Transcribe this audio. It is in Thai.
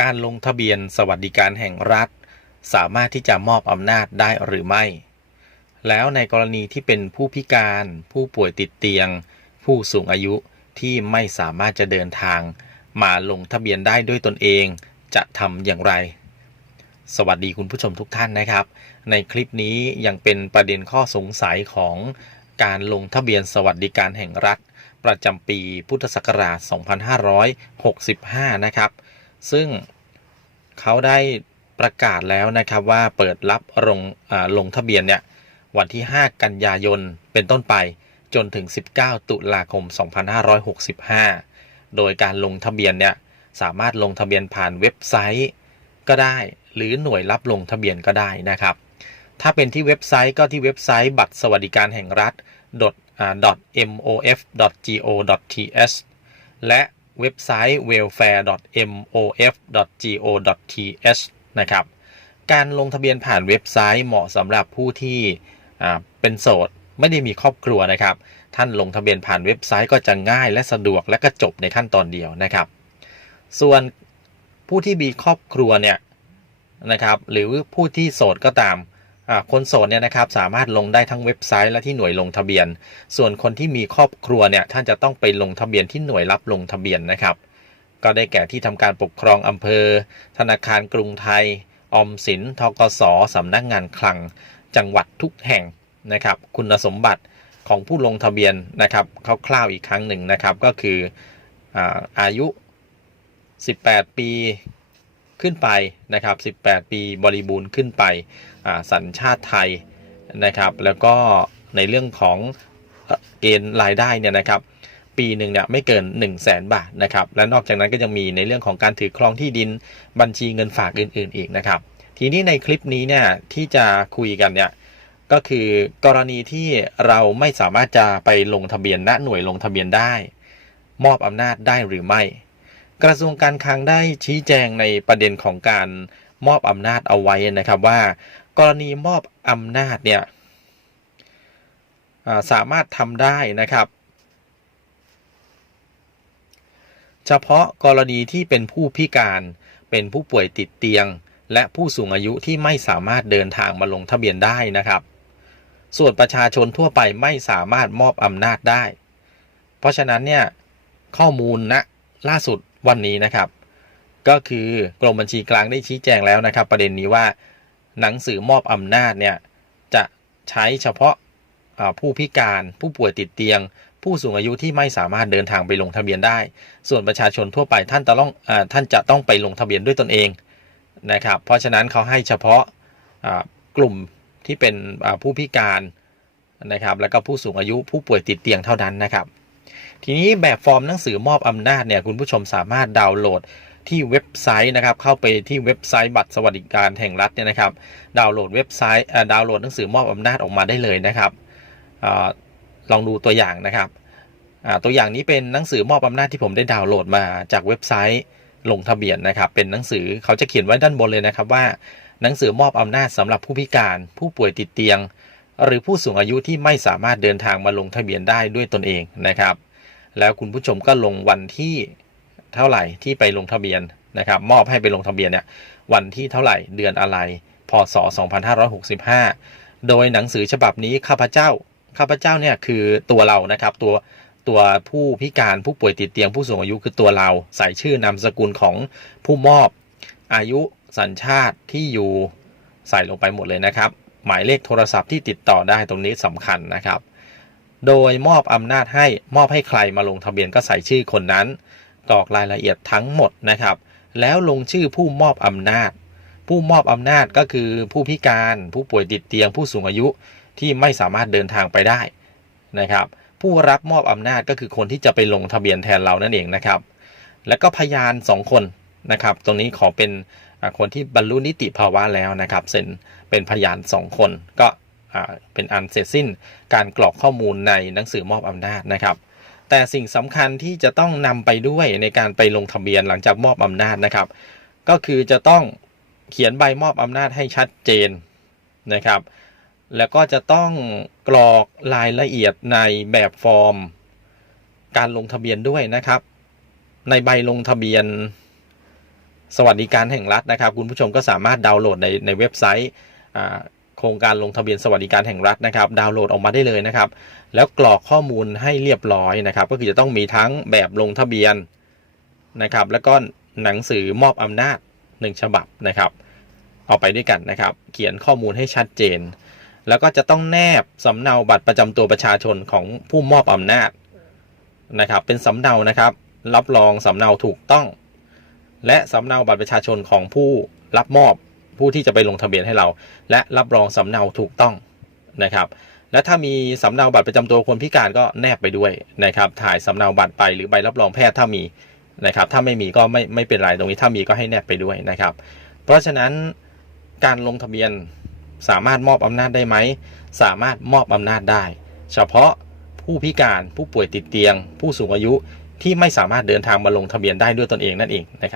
การลงทะเบียนสวัสดิการแห่งรัฐ สามารถที่จะมอบอำนาจได้หรือไม่ แล้วในกรณีที่เป็นผู้พิการ ผู้ป่วยติดเตียง ผู้สูงอายุที่ไม่สามารถจะเดินทาง มาลงทะเบียนได้ด้วยตนเองจะทำอย่างไร สวัสดีคุณผู้ชมทุกท่านนะครับ ในคลิปนี้ยังเป็นประเด็นข้อสงสัยของการลงทะเบียนสวัสดิการแห่งรัฐ ประจำปีพุทธศักราช 2565 นะครับ ซึ่งเขาได้ประกาศแล้วนะครับว่าเปิดรับลงลงทะเบียนเนี่ยวันที่ 5 กันยายนเป็นต้นไปจนถึง 19 ตุลาคม 2565 โดยการลงทะเบียนเนี่ยสามารถลงทะเบียนผ่านเว็บไซต์ก็ได้ หรือหน่วยรับลงทะเบียนก็ได้นะครับ ถ้าเป็นที่เว็บไซต์ก็ที่เว็บไซต์บัตรสวัสดิการแห่งรัฐ .mof.go.th และ เว็บไซต์ welfare.mof.go.th นะครับ การลงทะเบียนผ่านเว็บไซต์เหมาะสำหรับผู้ที่เป็นโสดไม่ได้มีครอบครัวนะครับ ท่านลงทะเบียนผ่านเว็บไซต์ก็จะง่ายและสะดวกและก็จบในขั้นตอนเดียวนะครับ ส่วนผู้ที่มีครอบครัวเนี่ยนะครับ หรือผู้ที่โสดก็ตาม คนโสดเนี่ยนะครับสามารถลงได้ทั้งเว็บไซต์และที่หน่วยลงทะเบียน ส่วนคนที่มีครอบครัวเนี่ยท่านจะต้องไปลงทะเบียนที่หน่วยรับลงทะเบียนนะครับ ก็ได้แก่ที่ทำการปกครองอำเภอ ธนาคารกรุงไทย อมสินทกสสำนักงานคลัง จังหวัดทุกแห่งนะครับ คุณสมบัติของผู้ลงทะเบียนนะครับคร่าวๆอีกครั้งหนึ่งนะครับก็คืออาอายุ 18 ปี ขึ้นไปนะครับ 18 ปีบริบูรณ์ขึ้นไปสัญชาติไทยนะครับ แล้วก็ในเรื่องของเอ่อเกณฑ์รายได้เนี่ยนะครับ ปีหนึ่งเนี่ยไม่เกิน 1 0 0 0 0แสนบาทนะครับ และนอกจากนั้นก็ยังมีในเรื่องของการถือครองที่ดินบัญชีเงินฝากอื่น ๆ อีกนะครับ ทีนี้ในคลิปนี้เนี่ยที่จะคุยกันเนี่ยก็คือกรณีที่เราไม่สามารถจะไปลงทะเบียนณหน่วยลงทะเบียนได้ มอบอำนาจได้หรือไม่ กระทรวงการคลังได้ชี้แจงในประเด็นของการมอบอำนาจเอาไว้นะครับว่า กรณีมอบอำนาจเนี่ยสามารถทำได้นะครับ เฉพาะกรณีที่เป็นผู้พิการเป็นผู้ป่วยติดเตียง และผู้สูงอายุที่ไม่สามารถเดินทางมาลงทะเบียนได้นะครับ ส่วนประชาชนทั่วไปไม่สามารถมอบอำนาจได้ เพราะฉะนั้นเนี่ยข้อมูลณล่าสุด วันนี้นะครับ ก็คือกรมบัญชีกลางได้ชี้แจงแล้วนะครับ ประเด็นนี้ว่าหนังสือมอบอำนาจเนี่ยจะใช้เฉพาะผู้พิการผู้ป่วยติดเตียง ผู้สูงอายุที่ไม่สามารถเดินทางไปลงทะเบียนได้ ส่วนประชาชนทั่วไปท่านจะต้องอท่านจะต้องไปลงทะเบียนด้วยตนเองนะครับ เพราะฉะนั้นเขาให้เฉพาะกลุ่มที่เป็นผู้พิการนะครับ แล้วก็ผู้สูงอายุผู้ป่วยติดเตียงเท่านั้นนะครับ ทีนี้แบบฟอร์มหนังสือมอบอำนาจเนี่ยคุณผู้ชมสามารถดาวน์โหลดที่เว็บไซต์นะครับ เข้าไปที่เว็บไซต์บัตรสวัสดิการแห่งรัฐเนี่ยนะครับ ดาวน์โหลดเว็บไซต์ดาวน์โหลดหนังสือมอบอำนาจออกมาได้เลยนะครับอลองดูตัวอย่างนะครับตัวอย่างนี้เป็นหนังสือมอบอำนาจที่ผมได้ดาวน์โหลดมาจากเว็บไซต์ลงทะเบียนนะครับ เป็นหนังสือเขาจะเขียนไว้ด้านบนเลยนะครับว่า หนังสือมอบอำนาจสำหรับผู้พิการ ผู้ป่วยติดเตียง หรือผู้สูงอายุที่ไม่สามารถเดินทางมาลงทะเบียนได้ด้วยตนเองนะครับ แล้วคุณผู้ชมก็ลงวันที่เท่าไหร่ที่ไปลงทะเบียนนะครับ มอบให้ไปลงทะเบียนเนี่ยวันที่เท่าไหร่เดือนอะไร พศ 2565 โดยหนังสือฉบับนี้ข้าพเจ้าข้าพเจ้าเนี่ยคือตัวเรานะครับตัวตัวผู้พิการผู้ป่วยติดเตียงผู้สูงอายุคือตัวเราใส่ชื่อนามสกุลของผู้มอบอายุสัญชาติที่อยู่ใส่ลงไปหมดเลยนะครับ หมายเลขโทรศัพท์ที่ติดต่อได้ตรงนี้สำคัญนะครับ โดยมอบอำนาจให้มอบให้ใครมาลงทะเบียนก็ใส่ชื่อคนนั้นกรอกรายละเอียดทั้งหมดนะครับ แล้วลงชื่อผู้มอบอำนาจ ผู้มอบอำนาจก็คือผู้พิการ ผู้ป่วยติดเตียง ผู้สูงอายุที่ไม่สามารถเดินทางไปได้นะครับ ผู้รับมอบอำนาจก็คือคนที่จะไปลงทะเบียนแทนเรานั่นเองนะครับ แล้วก็พยานสองคนนะครับ ตรงนี้ขอเป็นคนที่บรรลุนิติภาวะแล้วนะครับเซ็นเป็นพยานสองคนก็ เป็นอันเสร็จสิ้นการกรอกข้อมูลในหนังสือมอบอำนาจนะครับแต่สิ่งสำคัญที่จะต้องนำไปด้วยในการไปลงทะเบียนหลังจากมอบอำนาจนะครับ ก็คือจะต้องเขียนใบมอบอำนาจให้ชัดเจนนะครับ แล้วก็จะต้องกรอกรายละเอียดในแบบฟอร์ม การลงทะเบียนด้วยนะครับ ในใบลงทะเบียน สวัสดิการแห่งรัฐนะครับ คุณผู้ชมก็สามารถดาวน์โหลดในในเว็บไซต์ โครงการลงทะเบียนสวัสดิการแห่งรัฐนะครับ ดาวน์โหลดออกมาได้เลยนะครับ แล้วกรอกข้อมูลให้เรียบร้อยนะครับ ก็คือจะต้องมีทั้งแบบลงทะเบียนนะครับ แล้วก็หนังสือมอบอำนาจหนึ่งฉบับนะครับ เอาไปด้วยกันนะครับ เขียนข้อมูลให้ชัดเจน แล้วก็จะต้องแนบสำเนาบัตรประจำตัวประชาชนของผู้มอบอำนาจนะครับ เป็นสำเนานะครับ รับรองสำเนาถูกต้อง และสำเนาบัตรประชาชนของผู้รับมอบ ผู้ที่จะไปลงทะเบียนให้เรา และรับรองสำเนาถูกต้องนะครับ และถ้ามีสำเนาบัตรประจำตัวคนพิการก็แนบไปด้วยนะครับ ถ่ายสำเนาบัตรไปหรือใบรับรองแพทย์ถ้ามีนะครับ ถ้าไม่มีก็ไม่ไม่เป็นไรตรงนี้ ถ้ามีก็ให้แนบไปด้วยนะครับ เพราะฉะนั้นการลงทะเบียนสามารถมอบอำนาจได้ไหม สามารถมอบอำนาจได้ เฉพาะผู้พิการผู้ป่วยติดเตียง ผู้สูงอายุที่ไม่สามารถเดินทางมาลงทะเบียนได้ด้วยตนเองนั่นเองนะครับ